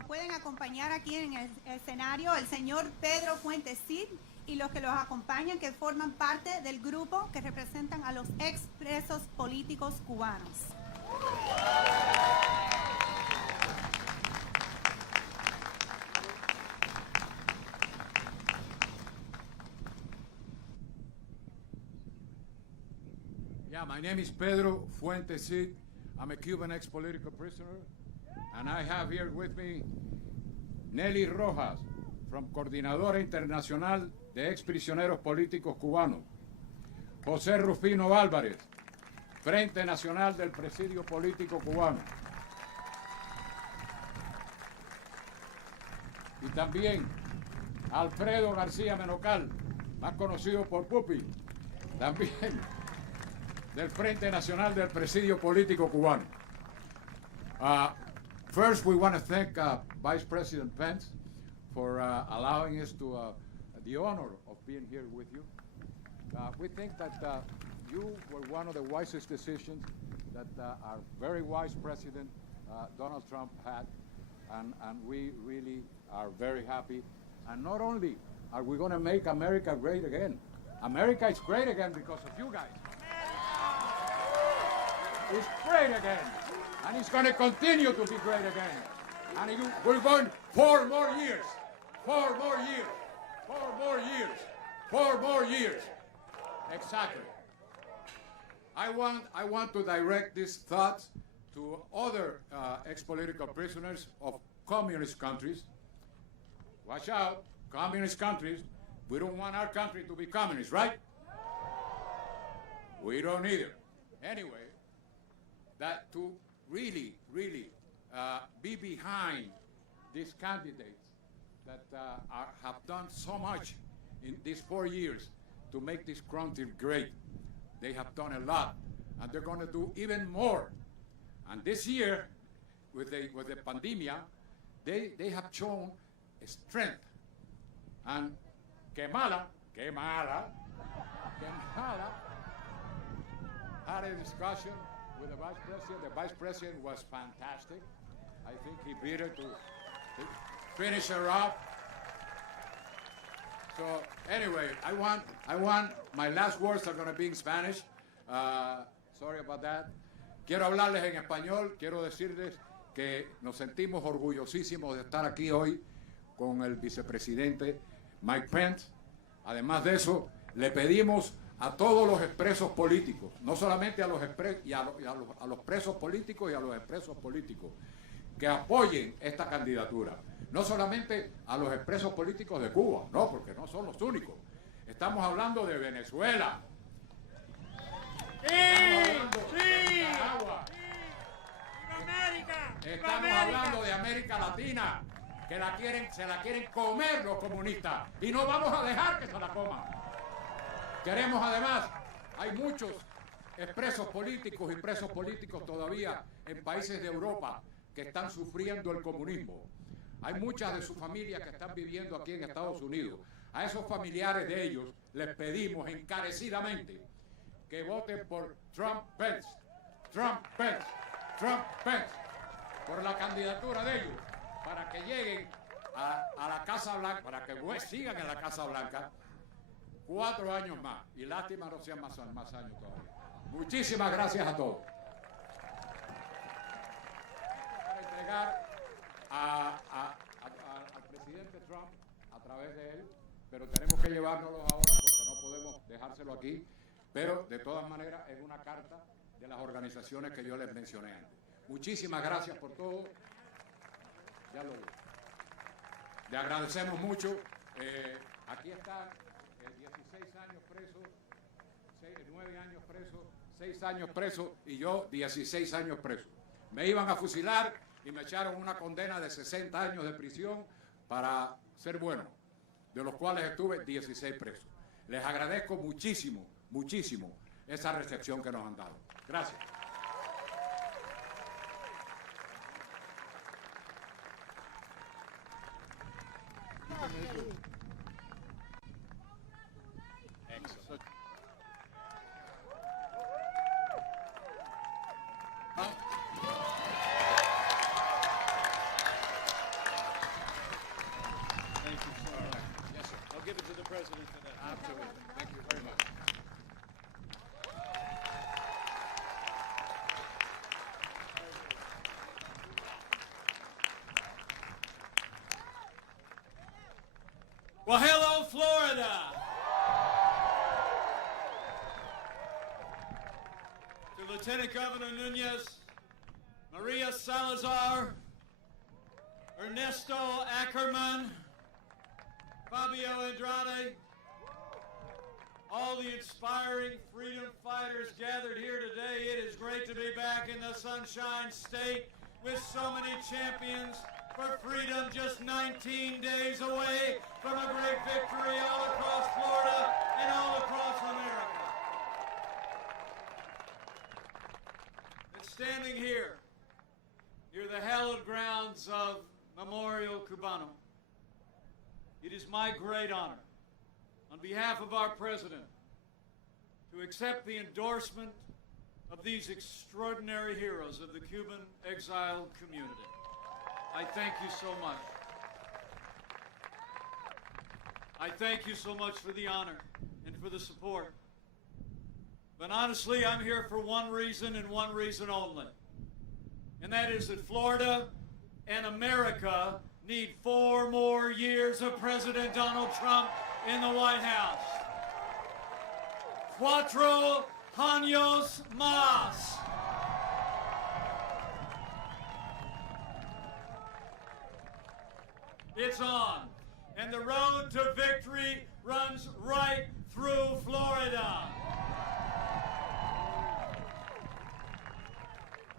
nos pueden acompañar aquí en el escenario el señor Pedro Fuentes Cid y los que los acompañan, que forman parte del grupo que representan a los expresos políticos cubanos. Yeah, my name is Pedro Fuentes Cid. I'm a Cuban ex-political prisoner, and I have here with me Nelly Rojas, from Coordinadora Internacional de Exprisioneros Políticos Cubanos, José Rufino Álvarez, Frente Nacional del Presidio Político Cubano, y también Alfredo García Menocal, más conocido por Pupi, también del Frente Nacional del Presidio Político Cubano. First, we want to thank Vice President Pence for allowing us to the honor of being here with you. We think that you were one of the wisest decisions that our very wise President Donald Trump had, and we really are very happy. And not only are we going to make America great again, America is great again because of you guys. It's great again, and it's going to continue to be great again. And we're going 4 more years, 4 more years, 4 more years, 4 more years. Exactly. I want to direct these thoughts to other ex-political prisoners of communist countries. Watch out, communist countries. We don't want our country to be communist, right? We don't either. Anyway, that to really be behind these candidates that have done so much in these 4 years to make this country great. They have done a lot, and they're going to do even more. And this year, with the pandemia, they have shown strength. And que mala, had a discussion with the Vice President. The Vice President was fantastic. I think he beat her to finish her off. So anyway, I want my last words are going to be in Spanish. Sorry about that. Quiero hablarles en español. Quiero decirles que nos sentimos orgullosísimos de estar aquí hoy con el vicepresidente Mike Pence. Además de eso, le pedimos a todos los expresos políticos, no solamente a los presos políticos y a los expresos políticos, que apoyen esta candidatura. No solamente a los expresos políticos de Cuba, no, porque no son los únicos. Estamos hablando de Venezuela. ¡Sí! Nicaragua. ¡América! Estamos hablando de América Latina, que se la quieren comer los comunistas, y no vamos a dejar que se la coman. Queremos además, hay muchos expresos políticos y presos políticos todavía en países de Europa que están sufriendo el comunismo. Hay muchas de sus familias que están viviendo aquí en Estados Unidos. A esos familiares de ellos les pedimos encarecidamente que voten por Trump Pence, Trump Pence, Trump Pence, por la candidatura de ellos, para que lleguen a la Casa Blanca, para que sigan en la Casa Blanca 4 años más, y lástima no sean más años todavía. Muchísimas gracias a todos. Para entregar al presidente Trump a través de él, pero tenemos que llevárnoslo ahora porque no podemos dejárselo aquí, pero de todas maneras es una carta de las organizaciones que yo les mencioné antes. Muchísimas gracias por todo. Ya lo digo. Le agradecemos mucho. Aquí está 16 años preso, 9 años preso, 6 años preso y yo 16 años preso. Me iban a fusilar y me echaron una condena de 60 años de prisión para ser bueno, de los cuales estuve 16 presos. Les agradezco muchísimo, muchísimo esa recepción que nos han dado. Gracias. Lieutenant Governor Nunez, Maria Salazar, Ernesto Ackerman, Fabio Andrade, all the inspiring freedom fighters gathered here today. It is great to be back in the Sunshine State with so many champions for freedom, just 19 days away from a great victory all across Florida and all across America. And standing here, near the hallowed grounds of Memorial Cubano, it is my great honor, on behalf of our president, to accept the endorsement of these extraordinary heroes of the Cuban exile community. I thank you so much. I thank you so much for the honor and for the support. But honestly, I'm here for one reason and one reason only. And that is that Florida and America need 4 more years of President Donald Trump in the White House. 4 años más. It's on. And the road to victory runs right through Florida.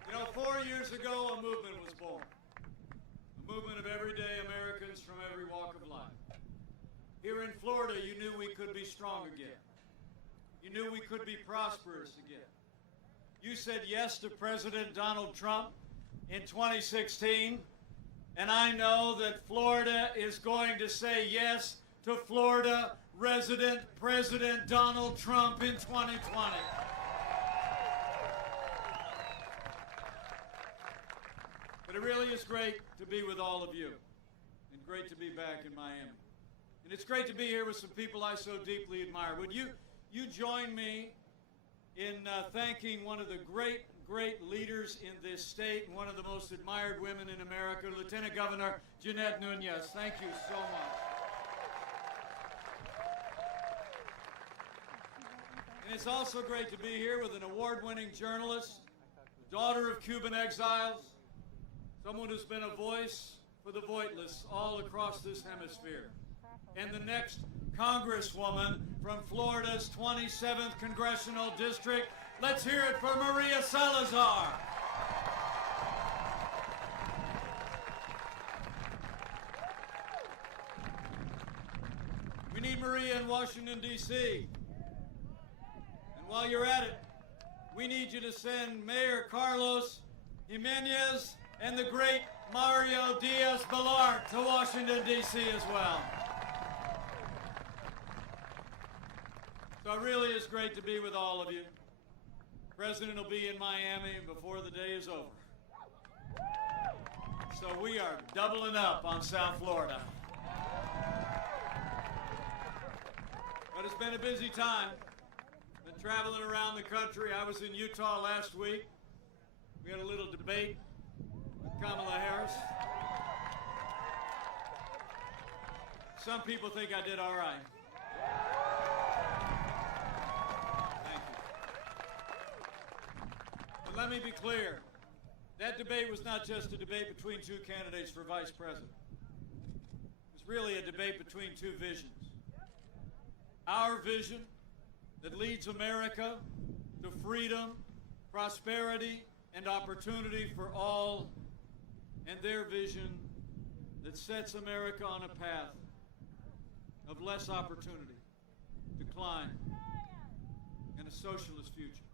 You know, 4 years ago, a movement was born. A movement of everyday Americans from every walk of life. Here in Florida, you knew we could be strong again. You knew we could be prosperous again. You said yes to President Donald Trump in 2016, and I know that Florida is going to say yes to Florida resident President Donald Trump in 2020. But it really is great to be with all of you, and great to be back in Miami. And it's great to be here with some people I so deeply admire. Would you join me in thanking one of the great leaders in this state and one of the most admired women in America, Lieutenant Governor Jeanette Nunez. Thank you so much. And it's also great to be here with an award-winning journalist, the daughter of Cuban exiles, someone who's been a voice for the voiceless all across this hemisphere, and the next Congresswoman from Florida's 27th Congressional District. Let's hear it for Maria Salazar. We need Maria in Washington, D.C. And while you're at it, we need you to send Mayor Carlos Jimenez and the great Mario Diaz-Balart to Washington, D.C. as well. So it really is great to be with all of you. The President will be in Miami before the day is over. So we are doubling up on South Florida. But it's been a busy time. Been traveling around the country. I was in Utah last week. We had a little debate with Kamala Harris. Some people think I did all right. Let me be clear. That debate was not just a debate between two candidates for vice president. It was really a debate between two visions. Our vision that leads America to freedom, prosperity, and opportunity for all, and their vision that sets America on a path of less opportunity, decline, and a socialist future.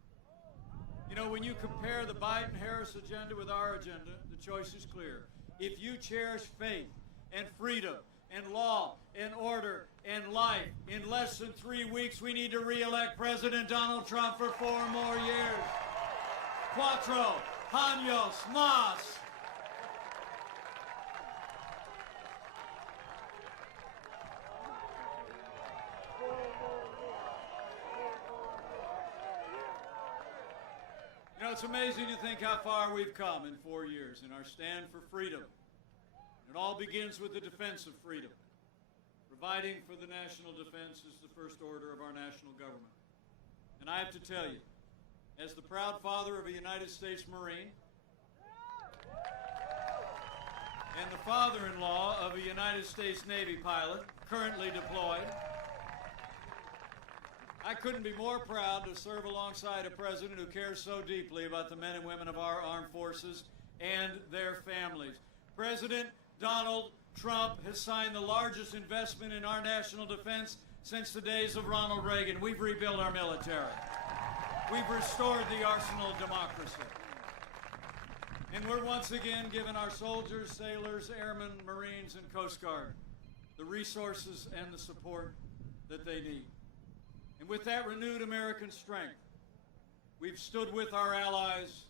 You know, when you compare the Biden-Harris agenda with our agenda, the choice is clear. If you cherish faith and freedom and law and order and life, in less than 3 weeks, we need to re-elect President Donald Trump for 4 more years. 4 años más. You know, it's amazing to think how far we've come in 4 years in our stand for freedom. It all begins with the defense of freedom. Providing for the national defense is the first order of our national government. And I have to tell you, as the proud father of a United States Marine and the father-in-law of a United States Navy pilot currently deployed, I couldn't be more proud to serve alongside a president who cares so deeply about the men and women of our armed forces and their families. President Donald Trump has signed the largest investment in our national defense since the days of Ronald Reagan. We've rebuilt our military. We've restored the arsenal of democracy. And we're once again giving our soldiers, sailors, airmen, Marines, and Coast Guard the resources and the support that they need. And with that renewed American strength, we've stood with our allies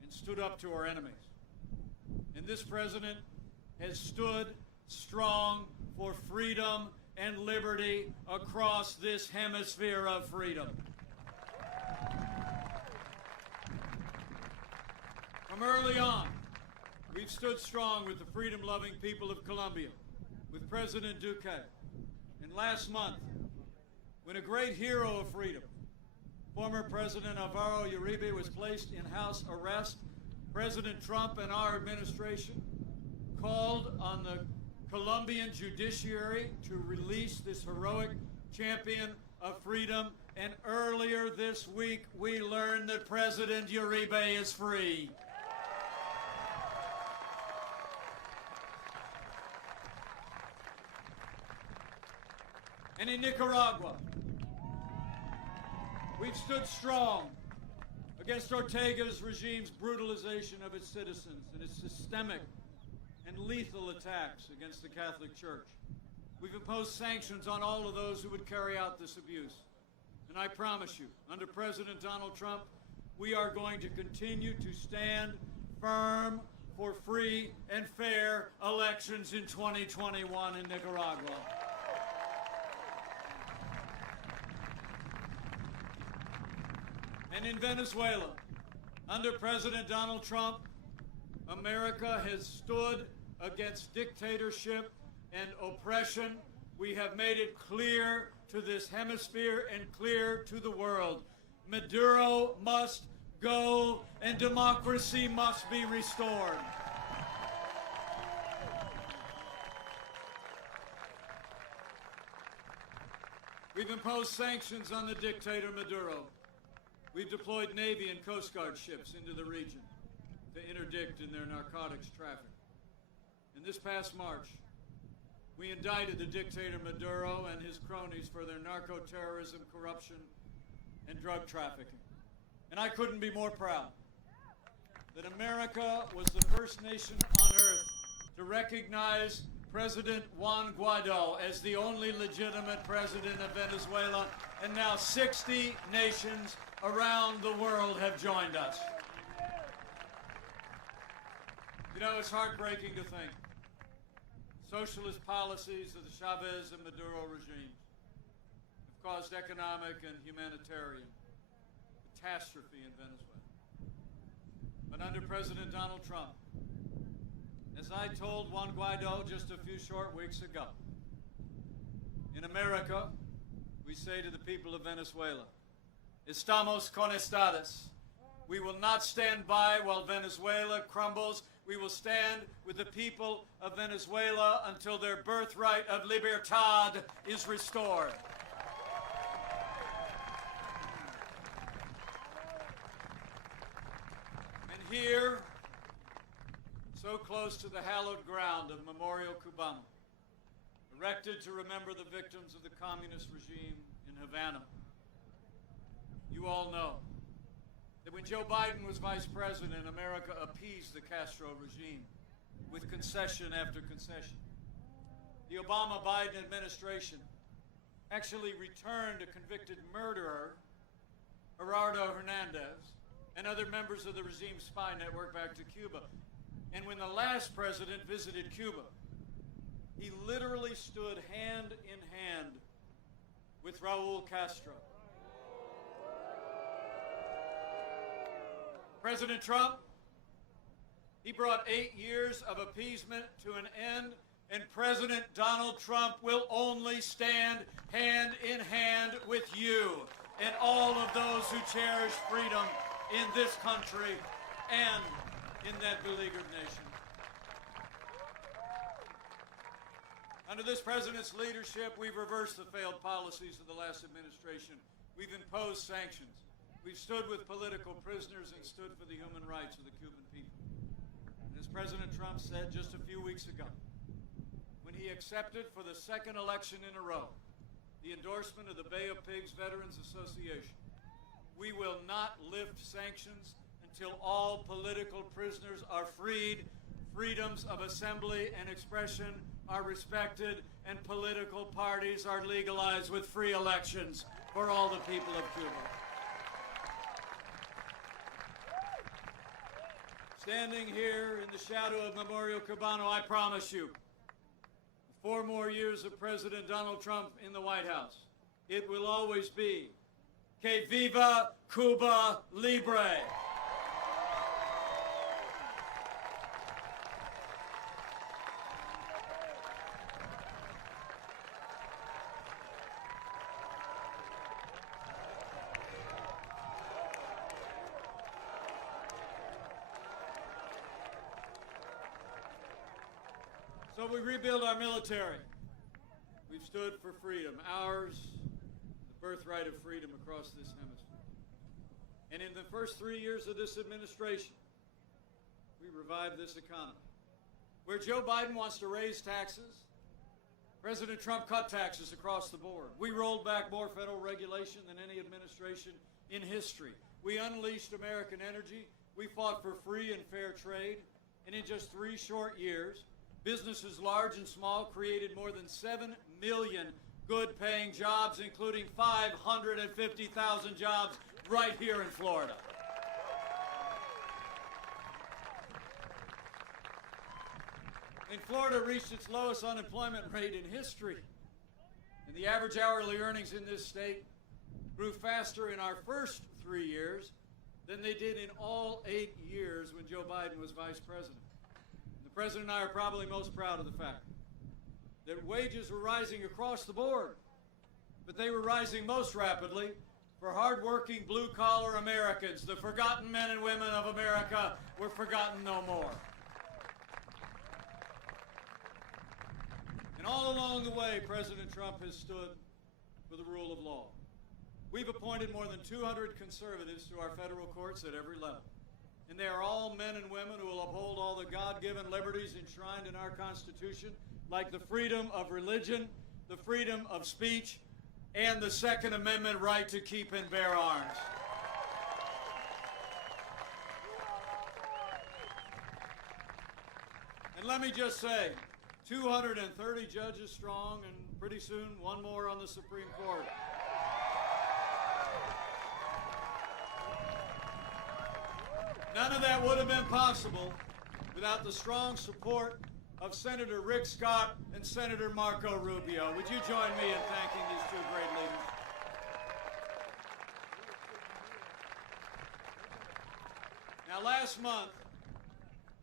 and stood up to our enemies. And this president has stood strong for freedom and liberty across this hemisphere of freedom. From early on, we've stood strong with the freedom-loving people of Colombia, with President Duque. And last month, when a great hero of freedom, former President Alvaro Uribe, was placed in house arrest, President Trump and our administration called on the Colombian judiciary to release this heroic champion of freedom. And earlier this week, we learned that President Uribe is free. And in Nicaragua, we've stood strong against Ortega's regime's brutalization of its citizens and its systemic and lethal attacks against the Catholic Church. We've imposed sanctions on all of those who would carry out this abuse. And I promise you, under President Donald Trump, we are going to continue to stand firm for free and fair elections in 2021 in Nicaragua. And in Venezuela, under President Donald Trump, America has stood against dictatorship and oppression. We have made it clear to this hemisphere and clear to the world. Maduro must go and democracy must be restored. We've imposed sanctions on the dictator Maduro. We've deployed Navy and Coast Guard ships into the region to interdict in their narcotics traffic. And this past March, we indicted the dictator Maduro and his cronies for their narco-terrorism, corruption, and drug trafficking. And I couldn't be more proud that America was the first nation on earth to recognize President Juan Guaido as the only legitimate president of Venezuela, and now 60 nations around the world have joined us. You know, it's heartbreaking to think socialist policies of the Chavez and Maduro regimes have caused economic and humanitarian catastrophe in Venezuela. But under President Donald Trump, as I told Juan Guaido just a few short weeks ago, in America, we say to the people of Venezuela, Estamos con ustedes. We will not stand by while Venezuela crumbles. We will stand with the people of Venezuela until their birthright of libertad is restored. And here, so close to the hallowed ground of Memorial Cubano, erected to remember the victims of the communist regime in Havana, you all know that when Joe Biden was vice president, America appeased the Castro regime with concession after concession. The Obama-Biden administration actually returned a convicted murderer, Gerardo Hernandez, and other members of the regime's spy network back to Cuba. And when the last president visited Cuba, he literally stood hand in hand with Raul Castro. President Trump, he brought 8 years of appeasement to an end, and President Donald Trump will only stand hand in hand with you and all of those who cherished freedom in this country and in that beleaguered nation. Under this president's leadership, we've reversed the failed policies of the last administration. We've imposed sanctions. We've stood with political prisoners and stood for the human rights of the Cuban people. And as President Trump said just a few weeks ago, when he accepted for the second election in a row the endorsement of the Bay of Pigs Veterans Association, we will not lift sanctions until all political prisoners are freed, freedoms of assembly and expression are respected, and political parties are legalized with free elections for all the people of Cuba. Standing here in the shadow of Memorial Cubano, I promise you, 4 more years of President Donald Trump in the White House, it will always be Que viva Cuba Libre! So we rebuild our military. We've stood for freedom, ours, the birthright of freedom across this hemisphere. And in the first 3 years of this administration, we revived this economy. Where Joe Biden wants to raise taxes, President Trump cut taxes across the board. We rolled back more federal regulation than any administration in history. We unleashed American energy. We fought for free and fair trade. And in just 3 short years, businesses large and small created more than 7 million good-paying jobs, including 550,000 jobs right here in Florida. And Florida reached its lowest unemployment rate in history. And the average hourly earnings in this state grew faster in our first 3 years than they did in all 8 years when Joe Biden was vice president. The President and I are probably most proud of the fact that wages were rising across the board, but they were rising most rapidly for hardworking blue-collar Americans. The forgotten men and women of America were forgotten no more. And all along the way, President Trump has stood for the rule of law. We've appointed more than 200 conservatives to our federal courts at every level. And they are all men and women who will uphold all the God-given liberties enshrined in our Constitution, like the freedom of religion, the freedom of speech, and the Second Amendment right to keep and bear arms. And let me just say, 230 judges strong, and pretty soon one more on the Supreme Court. None of that would have been possible without the strong support of Senator Rick Scott and Senator Marco Rubio. Would you join me in thanking these 2 great leaders? Now, last month,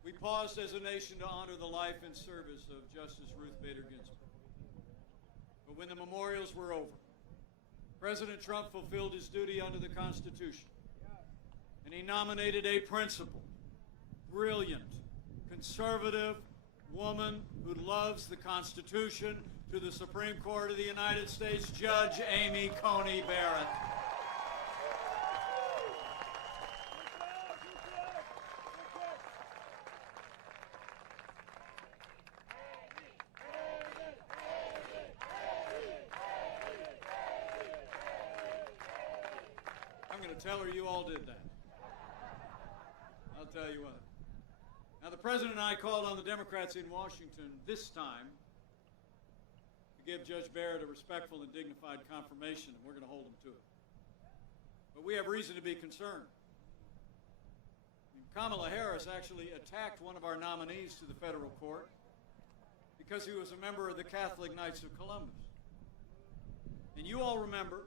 we paused as a nation to honor the life and service of Justice Ruth Bader Ginsburg. But when the memorials were over, President Trump fulfilled his duty under the Constitution. And he nominated a principled, brilliant, conservative woman who loves the Constitution to the Supreme Court of the United States, Judge Amy Coney Barrett. I'm going to tell her you all did that. I'll tell you what. Now, the President and I called on the Democrats in Washington this time to give Judge Barrett a respectful and dignified confirmation, and we're going to hold him to it. But we have reason to be concerned. Kamala Harris actually attacked one of our nominees to the federal court because he was a member of the Catholic Knights of Columbus. And you all remember,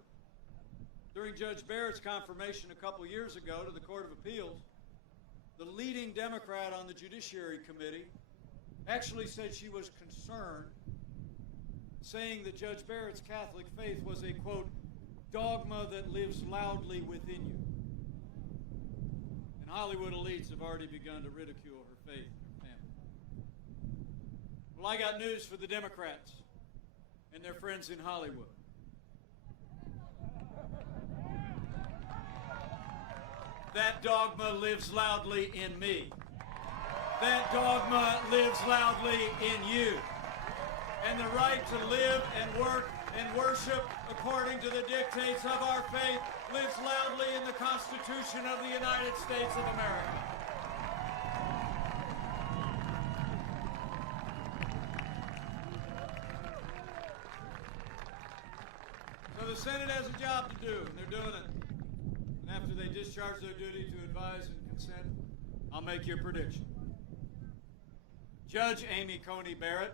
during Judge Barrett's confirmation a couple years ago to the Court of Appeals, the leading Democrat on the Judiciary Committee actually said she was concerned, saying that Judge Barrett's Catholic faith was a, quote, dogma that lives loudly within you. And Hollywood elites have already begun to ridicule her faith and her family. Well, I got news for the Democrats and their friends in Hollywood. That dogma lives loudly in me. That dogma lives loudly in you. And the right to live and work and worship according to the dictates of our faith lives loudly in the Constitution of the United States of America. So the Senate has a job to do, and they're doing it. And after they discharge their duty to advise and consent, I'll make your prediction. Judge Amy Coney Barrett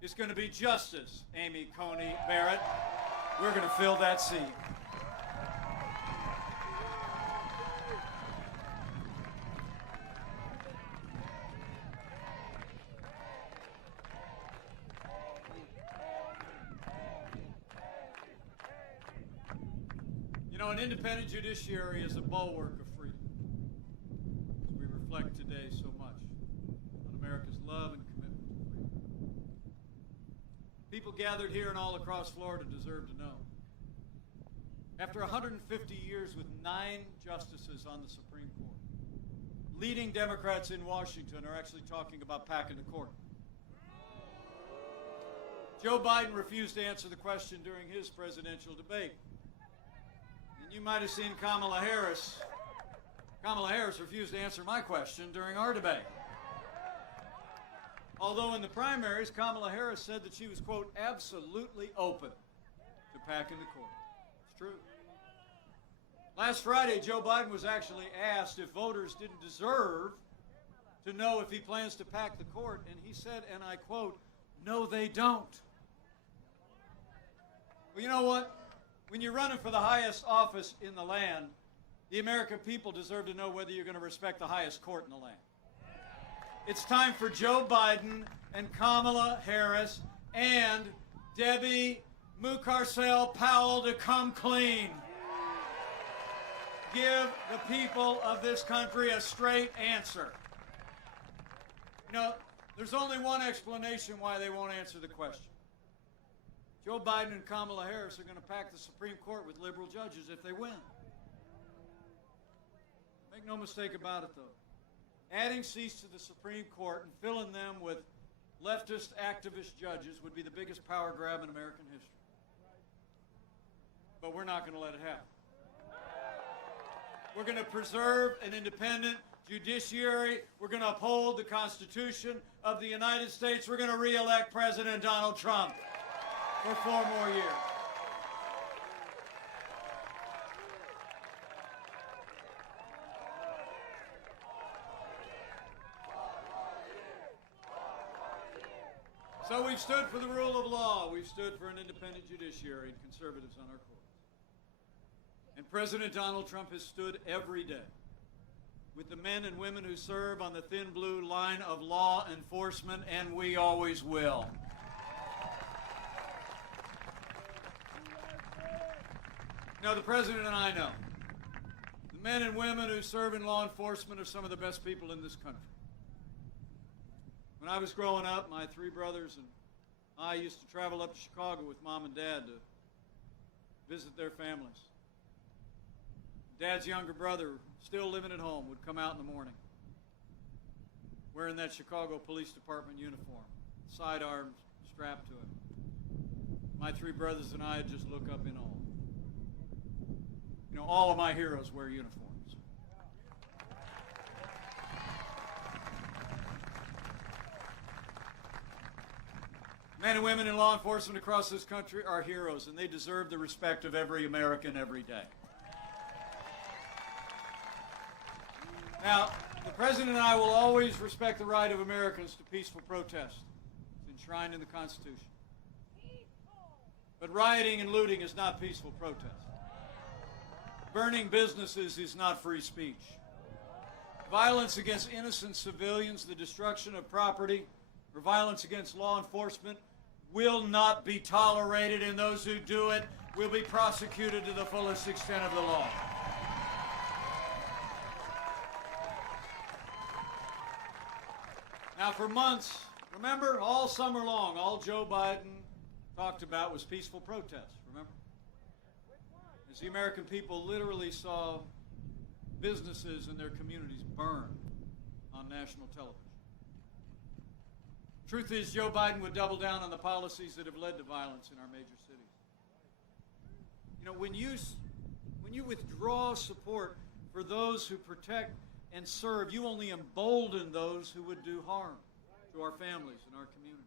is going to be Justice Amy Coney Barrett. We're going to fill that seat. You know, an independent judiciary is a bulwark of freedom, as we reflect today so much on America's love and commitment to freedom. People gathered here and all across Florida deserve to know. After 150 years with 9 justices on the Supreme Court, leading Democrats in Washington are actually talking about packing the court. Joe Biden refused to answer the question during his presidential debate. And you might have seen Kamala Harris. Kamala Harris refused to answer my question during our debate. Although in the primaries, Kamala Harris said that she was, quote, absolutely open to packing the court. It's true. Last Friday, Joe Biden was actually asked if voters didn't deserve to know if he plans to pack the court, and he said, and I quote, no, they don't. Well, you know what? When you're running for the highest office in the land, the American people deserve to know whether you're going to respect the highest court in the land. It's time for Joe Biden and Kamala Harris and Debbie Mucarsel Powell to come clean. Give the people of this country a straight answer. You know, there's only one explanation why they won't answer the question. Joe Biden and Kamala Harris are going to pack the Supreme Court with liberal judges if they win. Make no mistake about it, though. Adding seats to the Supreme Court and filling them with leftist activist judges would be the biggest power grab in American history. But we're not going to let it happen. We're going to preserve an independent judiciary. We're going to uphold the Constitution of the United States. We're going to re-elect President Donald Trump for 4 more years. So we've stood for the rule of law. We've stood for an independent judiciary and conservatives on our courts. And President Donald Trump has stood every day with the men and women who serve on the thin blue line of law enforcement, and we always will. Now, the President and I know the men and women who serve in law enforcement are some of the best people in this country. When I was growing up, my 3 brothers and I used to travel up to Chicago with Mom and Dad to visit their families. Dad's younger brother, still living at home, would come out in the morning wearing that Chicago Police Department uniform, sidearms strapped to him. My 3 brothers and I would just look up in awe. You know, all of my heroes wear uniforms. Men and women in law enforcement across this country are heroes, and they deserve the respect of every American every day. Now, the President and I will always respect the right of Americans to peaceful protest. It's enshrined in the Constitution. But rioting and looting is not peaceful protest. Burning businesses is not free speech. Violence against innocent civilians, the destruction of property, or violence against law enforcement will not be tolerated, and those who do it will be prosecuted to the fullest extent of the law. Now, for months, remember, all summer long, all Joe Biden talked about was peaceful protest, remember? As the American people literally saw businesses in their communities burn on national television. Truth is, Joe Biden would double down on the policies that have led to violence in our major cities. You know, when you withdraw support for those who protect and serve, you only embolden those who would do harm to our families and our communities.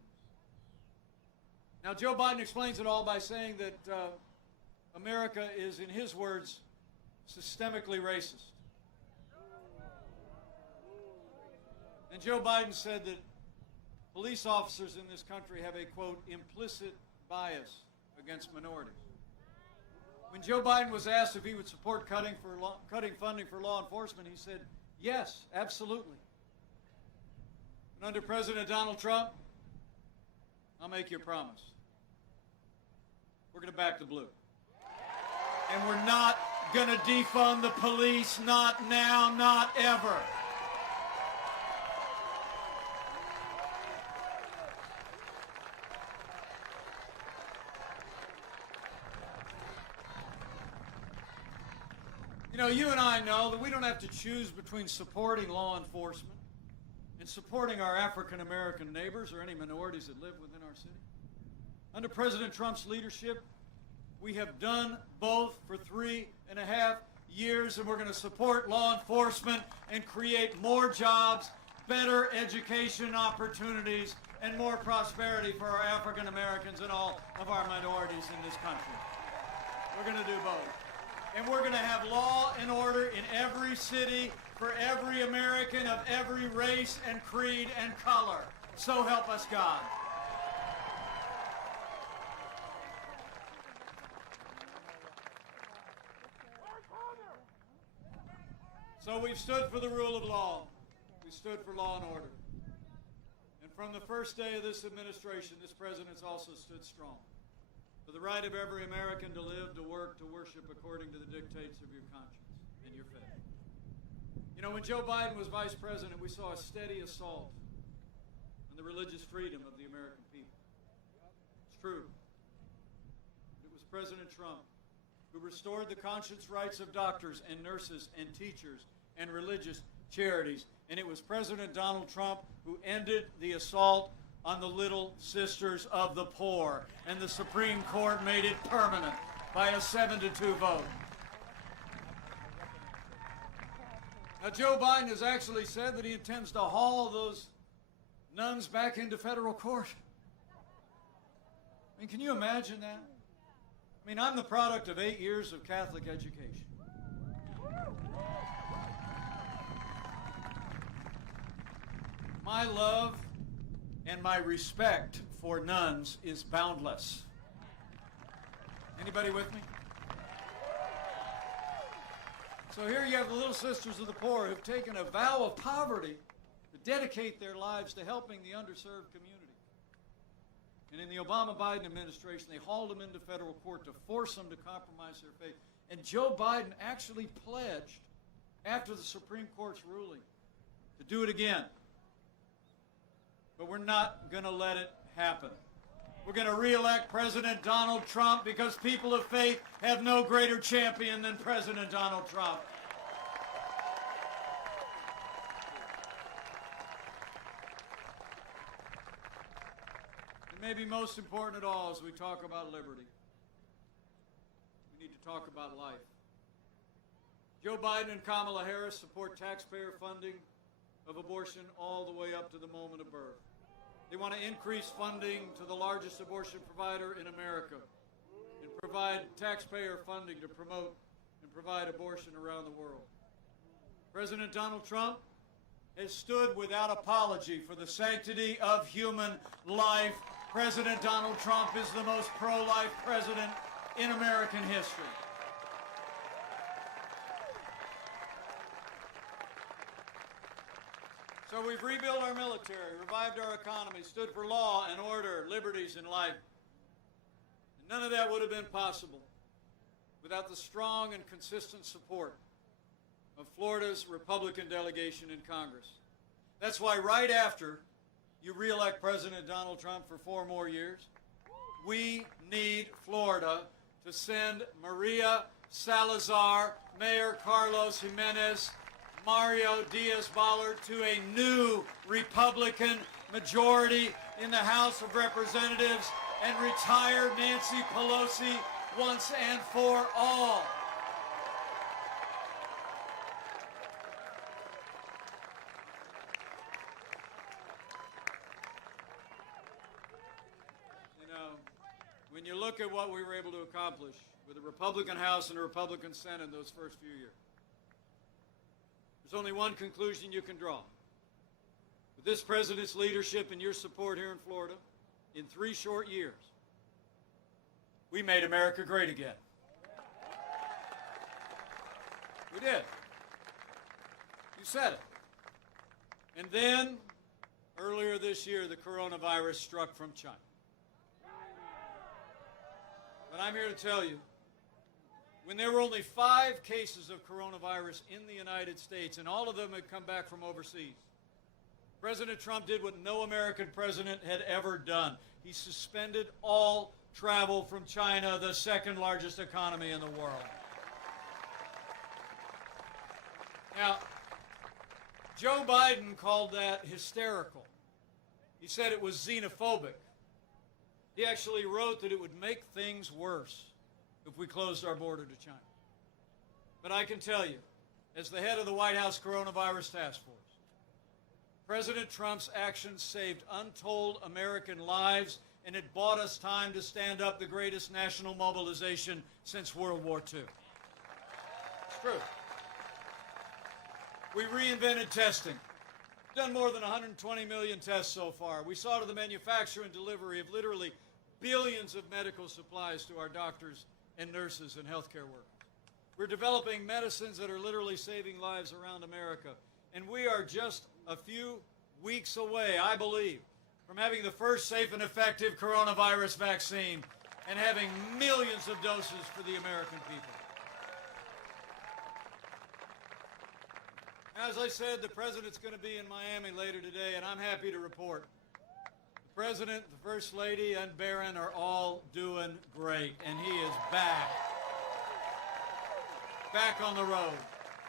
Now, Joe Biden explains it all by saying that America is, in his words, systemically racist. And Joe Biden said that police officers in this country have a, quote, implicit bias against minorities. When Joe Biden was asked if he would support cutting funding for law enforcement, he said, yes, absolutely. And under President Donald Trump, I'll make you a promise. We're going to back the blue. And we're not going to defund the police, not now, not ever. You know, you and I know that we don't have to choose between supporting law enforcement and supporting our African American neighbors or any minorities that live within our city. Under President Trump's leadership, we have done both for 3.5 years, and we're going to support law enforcement and create more jobs, better education opportunities, and more prosperity for our African Americans and all of our minorities in this country. We're going to do both. And we're going to have law and order in every city for every American of every race and creed and color. So help us God. So we've stood for the rule of law. We stood for law and order. And from the first day of this administration, this president's also stood strong for the right of every American to live, to work, to worship according to the dictates of your conscience and your faith. You know, when Joe Biden was vice president, we saw a steady assault on the religious freedom of the American people. It's true. It was President Trump who restored the conscience rights of doctors and nurses and teachers and religious charities. And it was President Donald Trump who ended the assault on the Little Sisters of the Poor. And the Supreme Court made it permanent by a 7-2 vote. Now, Joe Biden has actually said that he intends to haul those nuns back into federal court. I mean, can you imagine that? I mean, I'm the product of 8 years of Catholic education. My love and my respect for nuns is boundless. Anybody with me? So here you have the Little Sisters of the Poor who've taken a vow of poverty to dedicate their lives to helping the underserved community. And in the Obama-Biden administration, they hauled them into federal court to force them to compromise their faith. And Joe Biden actually pledged, after the Supreme Court's ruling, to do it again. But we're not going to let it happen. We're going to re-elect President Donald Trump because people of faith have no greater champion than President Donald Trump. And maybe most important at all, as we talk about liberty, we need to talk about life. Joe Biden and Kamala Harris support taxpayer funding of abortion all the way up to the moment of birth. They want to increase funding to the largest abortion provider in America and provide taxpayer funding to promote and provide abortion around the world. President Donald Trump has stood without apology for the sanctity of human life. President Donald Trump is the most pro-life president in American history. So we've rebuilt our military, revived our economy, stood for law and order, liberties, and life. And none of that would have been possible without the strong and consistent support of Florida's Republican delegation in Congress. That's why right after you re-elect President Donald Trump for 4 more years, we need Florida to send Maria Salazar, Mayor Carlos Jimenez, Mario Diaz-Balart to a new Republican majority in the House of Representatives and retire Nancy Pelosi once and for all. You know, when you look at what we were able to accomplish with a Republican House and a Republican Senate in those first few years, there's only one conclusion you can draw. With this president's leadership and your support here in Florida, in 3 short years, we made America great again. We did. You said it. And then, earlier this year, the coronavirus struck from China. But I'm here to tell you, when there were only 5 cases of coronavirus in the United States, and all of them had come back from overseas, President Trump did what no American president had ever done. He suspended all travel from China, the 2nd largest economy in the world. Now, Joe Biden called that hysterical. He said it was xenophobic. He actually wrote that it would make things worse if we closed our border to China. But I can tell you, as the head of the White House Coronavirus Task Force, President Trump's actions saved untold American lives, and it bought us time to stand up the greatest national mobilization since World War II. It's true. We reinvented testing. Done more than 120 million tests so far. We saw to the manufacture and delivery of literally billions of medical supplies to our doctors and nurses and healthcare workers. We're developing medicines that are literally saving lives around America. And we are just a few weeks away, I believe, from having the first safe and effective coronavirus vaccine and having millions of doses for the American people. As I said, the president's going to be in Miami later today, and I'm happy to report the president, the first lady, and Barron are all doing great, and he is back. Back on the road,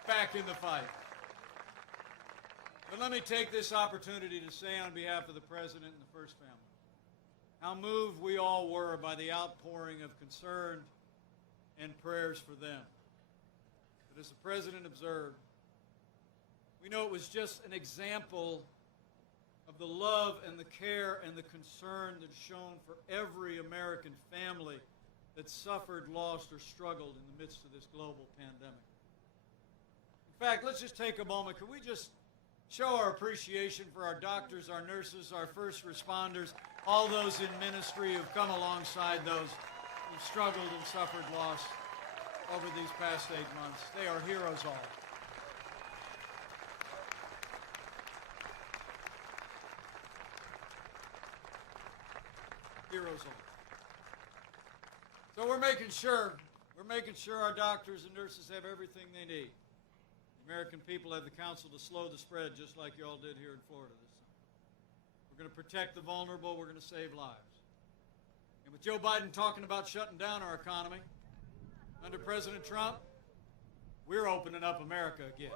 back in the fight. But let me take this opportunity to say on behalf of the president and the First Family how moved we all were by the outpouring of concern and prayers for them. But as the president observed, we know it was just an example of the love and the care and the concern that's shown for every American family that suffered, lost, or struggled in the midst of this global pandemic. In fact, let's just take a moment. Could we just show our appreciation for our doctors, our nurses, our first responders, all those in ministry who've come alongside those who've struggled and suffered loss over these past 8 months. They are heroes all. Heroes all. So we're making sure our doctors and nurses have everything they need. The American people have the counsel to slow the spread, just like you all did here in Florida this summer. We're going to protect the vulnerable. We're going to save lives. And with Joe Biden talking about shutting down our economy, under President Trump, we're opening up America again.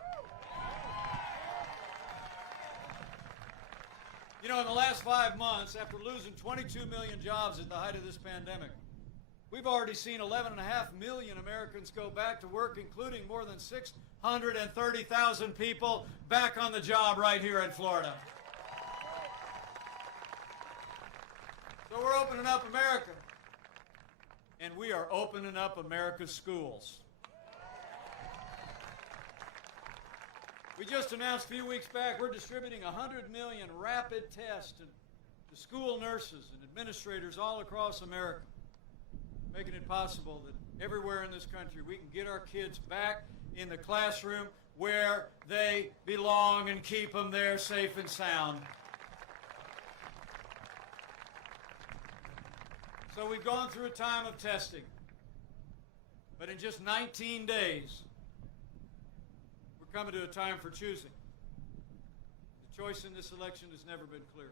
You know, in the last 5 months, after losing 22 million jobs at the height of this pandemic, we've already seen 11.5 million Americans go back to work, including more than 630,000 people back on the job right here in Florida. So we're opening up America, and we are opening up America's schools. We just announced a few weeks back we're distributing 100 million rapid tests to school nurses and administrators all across America, making it possible that everywhere in this country we can get our kids back in the classroom where they belong and keep them there safe and sound. So we've gone through a time of testing. But in just 19 days, we're coming to a time for choosing. The choice in this election has never been clearer.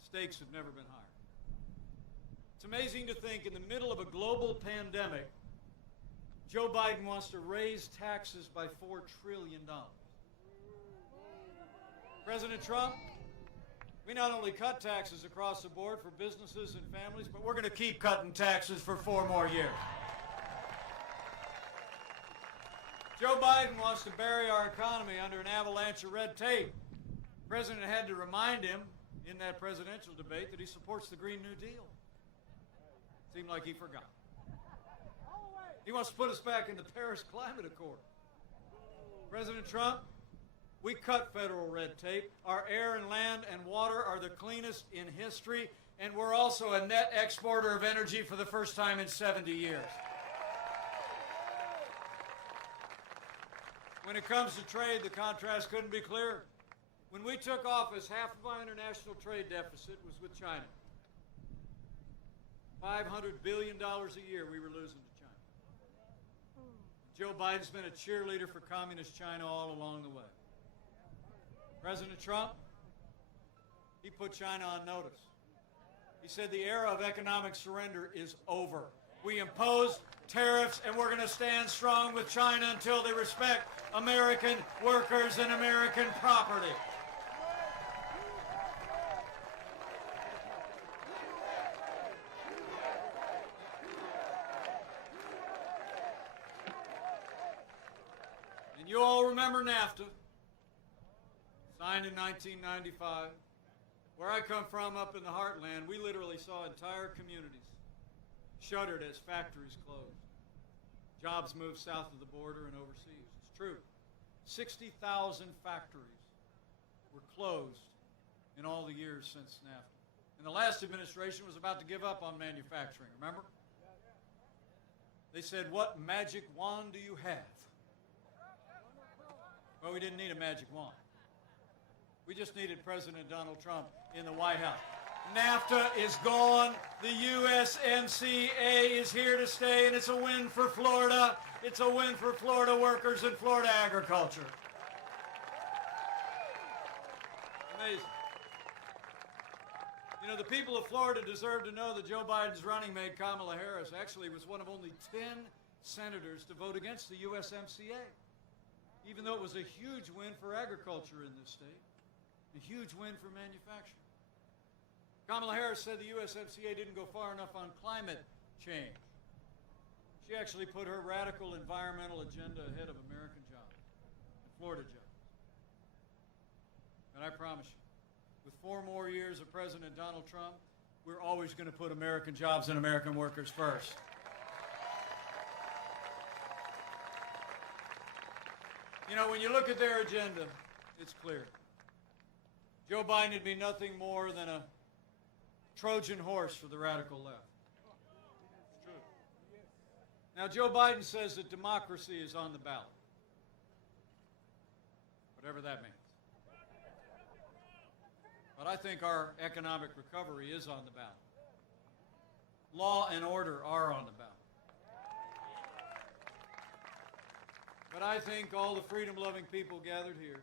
The stakes have never been higher. It's amazing to think in the middle of a global pandemic, Joe Biden wants to raise taxes by $4 trillion. President Trump, we not only cut taxes across the board for businesses and families, but we're going to keep cutting taxes for 4 more years. Joe Biden wants to bury our economy under an avalanche of red tape. The president had to remind him in that presidential debate that he supports the Green New Deal. Seemed like he forgot. He wants to put us back in the Paris Climate Accord. President Trump, we cut federal red tape. Our air and land and water are the cleanest in history, and we're also a net exporter of energy for the first time in 70 years. When it comes to trade, the contrast couldn't be clearer. When we took office, half of our international trade deficit was with China. $500 billion a year we were losing to China. Joe Biden's been a cheerleader for communist China all along the way. President Trump, he put China on notice. He said the era of economic surrender is over. We imposed tariffs, and we're going to stand strong with China until they respect American workers and American property. And you all remember NAFTA, signed in 1995. Where I come from, up in the heartland, we literally saw entire communities shuttered as factories closed. Jobs moved south of the border and overseas. It's true. 60,000 factories were closed in all the years since NAFTA. And the last administration was about to give up on manufacturing, remember? They said, "What magic wand do you have?" Well, we didn't need a magic wand. We just needed President Donald Trump in the White House. NAFTA is gone. The USMCA is here to stay, and it's a win for Florida. It's a win for Florida workers and Florida agriculture. Amazing. You know, the people of Florida deserve to know that Joe Biden's running mate, Kamala Harris, actually was one of only 10 senators to vote against the USMCA, even though it was a huge win for agriculture in this state, a huge win for manufacturing. Kamala Harris said the USMCA didn't go far enough on climate change. She actually put her radical environmental agenda ahead of American jobs and Florida jobs. And I promise you, with 4 more years of President Donald Trump, we're always going to put American jobs and American workers first. You know, when you look at their agenda, it's clear. Joe Biden would be nothing more than a Trojan horse for the radical left. It's true. Now, Joe Biden says that democracy is on the ballot, whatever that means. But I think our economic recovery is on the ballot. Law and order are on the ballot. But I think all the freedom-loving people gathered here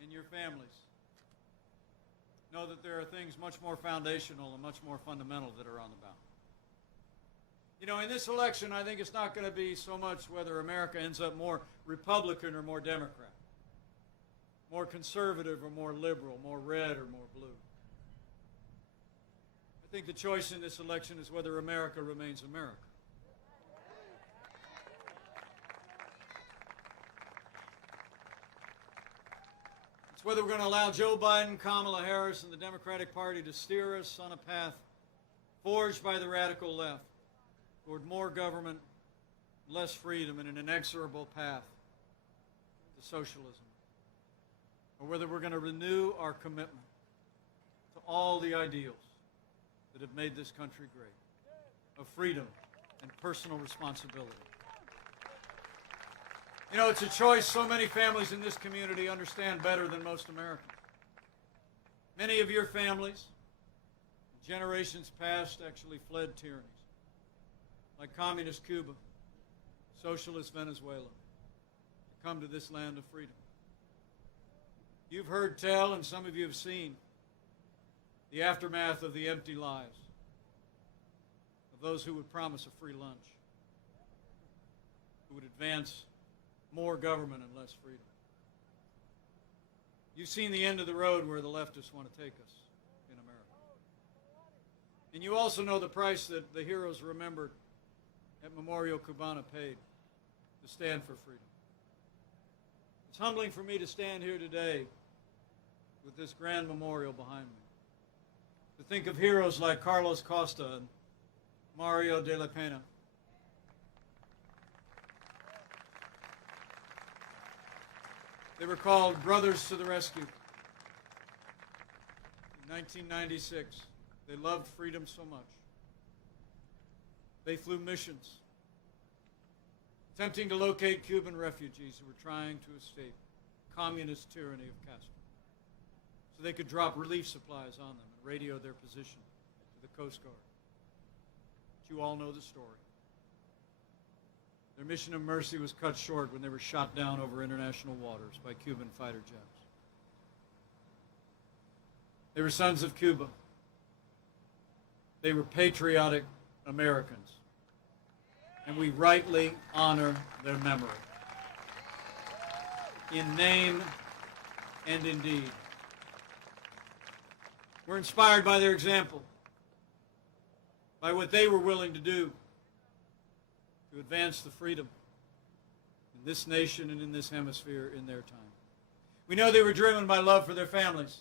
and your families know that there are things much more foundational and much more fundamental that are on the ballot. You know, in this election, I think it's not going to be so much whether America ends up more Republican or more Democrat, more conservative or more liberal, more red or more blue. I think the choice in this election is whether America remains America. Whether we're going to allow Joe Biden, Kamala Harris, and the Democratic Party to steer us on a path forged by the radical left toward more government, less freedom, and an inexorable path to socialism, or whether we're going to renew our commitment to all the ideals that have made this country great, of freedom and personal responsibility. You know, it's a choice so many families in this community understand better than most Americans. Many of your families, generations past, actually fled tyrannies, like communist Cuba, socialist Venezuela, to come to this land of freedom. You've heard tell, and some of you have seen, the aftermath of the empty lies of those who would promise a free lunch, who would advance more government and less freedom. You've seen the end of the road where the leftists want to take us in America. And you also know the price that the heroes remembered at Memorial Cubana paid to stand for freedom. It's humbling for me to stand here today with this grand memorial behind me, to think of heroes like Carlos Costa and Mario de la Pena. They were called Brothers to the Rescue. In 1996, they loved freedom so much. They flew missions, attempting to locate Cuban refugees who were trying to escape communist tyranny of Castro, so they could drop relief supplies on them and radio their position to the Coast Guard. But you all know the story. Their mission of mercy was cut short when they were shot down over international waters by Cuban fighter jets. They were sons of Cuba. They were patriotic Americans, and we rightly honor their memory in name and in deed. We're inspired by their example, by what they were willing to do to advance the freedom in this nation and in this hemisphere in their time. We know they were driven by love for their families.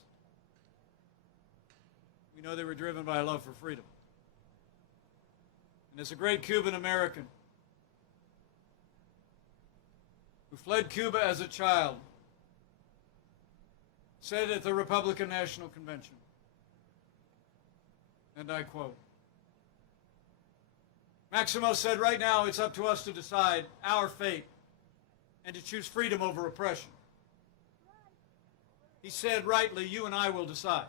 We know they were driven by a love for freedom. And as a great Cuban American who fled Cuba as a child said at the Republican National Convention, and I quote, Maximo said, right now it's up to us to decide our fate and to choose freedom over oppression. He said, rightly, you and I will decide.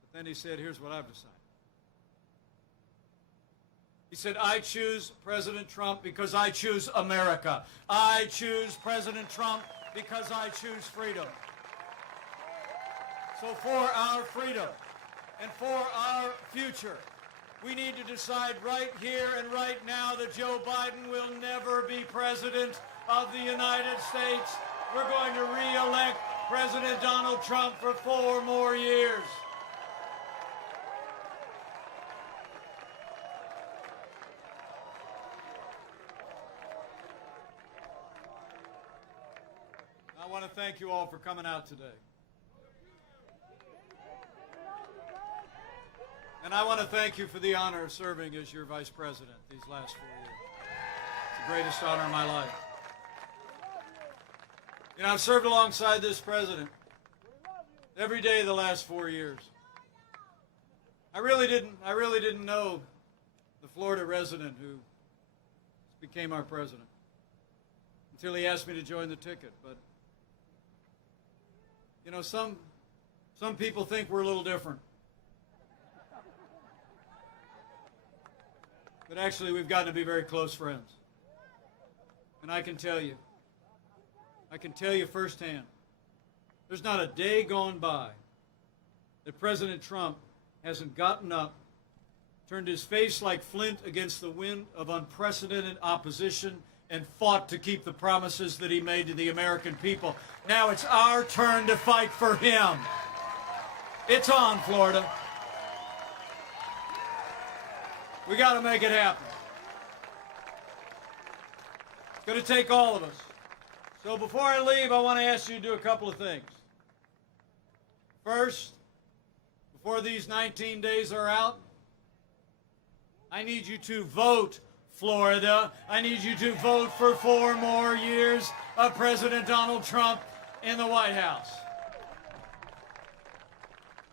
But then he said, here's what I've decided. He said, I choose President Trump because I choose America. I choose President Trump because I choose freedom. So for our freedom and for our future, we need to decide right here and right now that Joe Biden will never be president of the United States. We're going to re-elect President Donald Trump for 4 more years. I want to thank you all for coming out today. And I want to thank you for the honor of serving as your vice president these last 4 years. It's the greatest honor of my life. You know, I've served alongside this president every day the last 4 years. I really didn't know the Florida resident who became our president until he asked me to join the ticket. But you know, some people think we're a little different. But actually, we've gotten to be very close friends. And I can tell you firsthand, there's not a day gone by that President Trump hasn't gotten up, turned his face like flint against the wind of unprecedented opposition, and fought to keep the promises that he made to the American people. Now it's our turn to fight for him. It's on, Florida. We got to make it happen. It's going to take all of us. So before I leave, I want to ask you to do a couple of things. First, before these 19 days are out, I need you to vote, Florida. I need you to vote for 4 more years of President Donald Trump in the White House.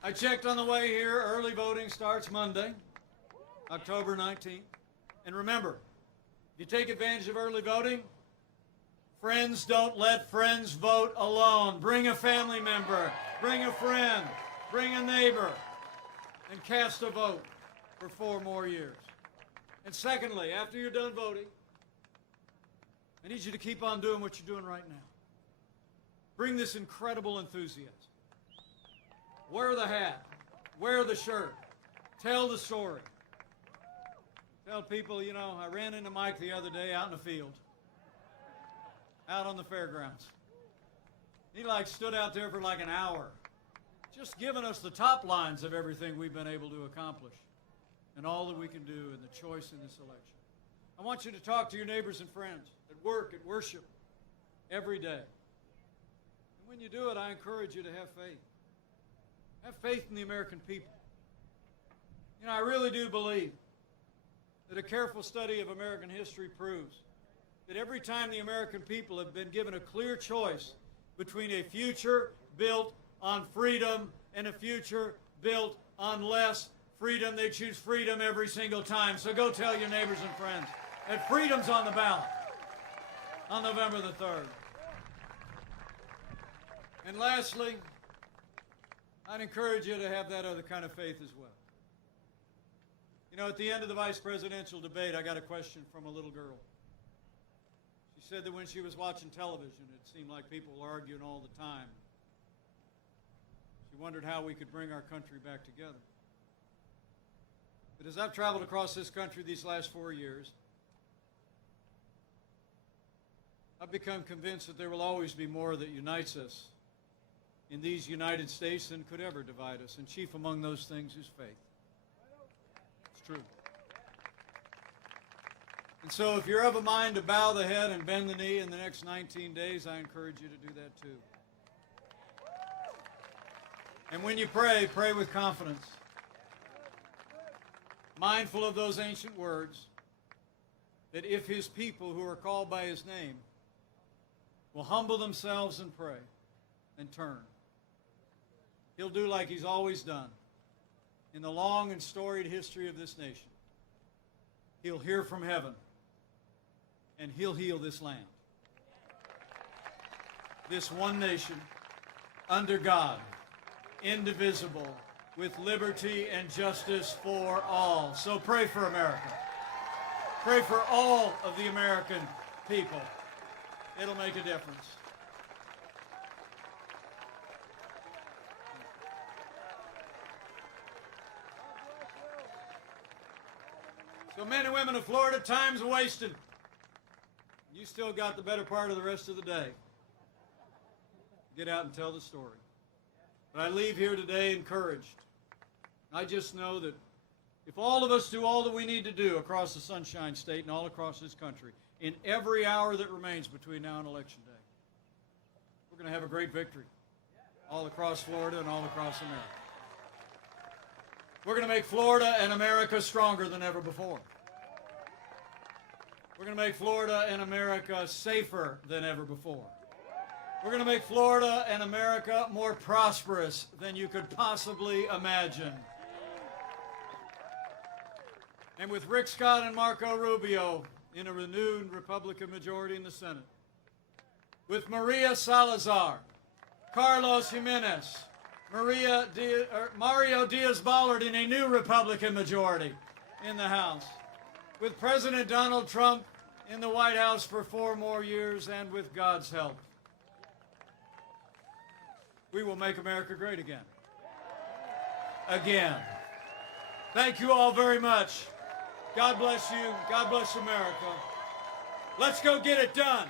I checked on the way here. Early voting starts Monday, October 19th. And remember, if you take advantage of early voting, friends don't let friends vote alone. Bring a family member, bring a friend, bring a neighbor, and cast a vote for 4 more years. And secondly, after you're done voting, I need you to keep on doing what you're doing right now. Bring this incredible enthusiasm. Wear the hat. Wear the shirt. Tell the story. Tell people, you know, I ran into Mike the other day out in the field, out on the fairgrounds. He stood out there for like an hour, just giving us the top lines of everything we've been able to accomplish and all that we can do in the choice in this election. I want you to talk to your neighbors and friends at work, at worship, every day. And when you do it, I encourage you to have faith. Have faith in the American people. You know, I really do believe that a careful study of American history proves that every time the American people have been given a clear choice between a future built on freedom and a future built on less freedom, they choose freedom every single time. So go tell your neighbors and friends that freedom's on the ballot on November the 3rd. And lastly, I'd encourage you to have that other kind of faith as well. You know, at the end of the vice presidential debate, I got a question from a little girl. She said that when she was watching television, it seemed like people were arguing all the time. She wondered how we could bring our country back together. But as I've traveled across this country these last 4 years, I've become convinced that there will always be more that unites us in these United States than could ever divide us. And chief among those things is faith. It's true. And so if you're of a mind to bow the head and bend the knee in the next 19 days, I encourage you to do that too. And when you pray, pray with confidence. Mindful of those ancient words, that if his people who are called by his name will humble themselves and pray and turn, he'll do like he's always done in the long and storied history of this nation. He'll hear from heaven, and he'll heal this land. This one nation, under God, indivisible, with liberty and justice for all. So pray for America. Pray for all of the American people. It'll make a difference. So men and women of Florida, time's wasted. You still got the better part of the rest of the day. Get out and tell the story. But I leave here today encouraged. I just know that if all of us do all that we need to do across the Sunshine State and all across this country, in every hour that remains between now and Election Day, we're going to have a great victory all across Florida and all across America. We're going to make Florida and America stronger than ever before. We're going to make Florida and America safer than ever before. We're going to make Florida and America more prosperous than you could possibly imagine. And with Rick Scott and Marco Rubio in a renewed Republican majority in the Senate, with Maria Salazar, Carlos Jimenez, Mario Diaz-Balart in a new Republican majority in the House, with President Donald Trump in the White House for 4 more years, and with God's help, we will make America great again. Again. Thank you all very much. God bless you. God bless America. Let's go get it done.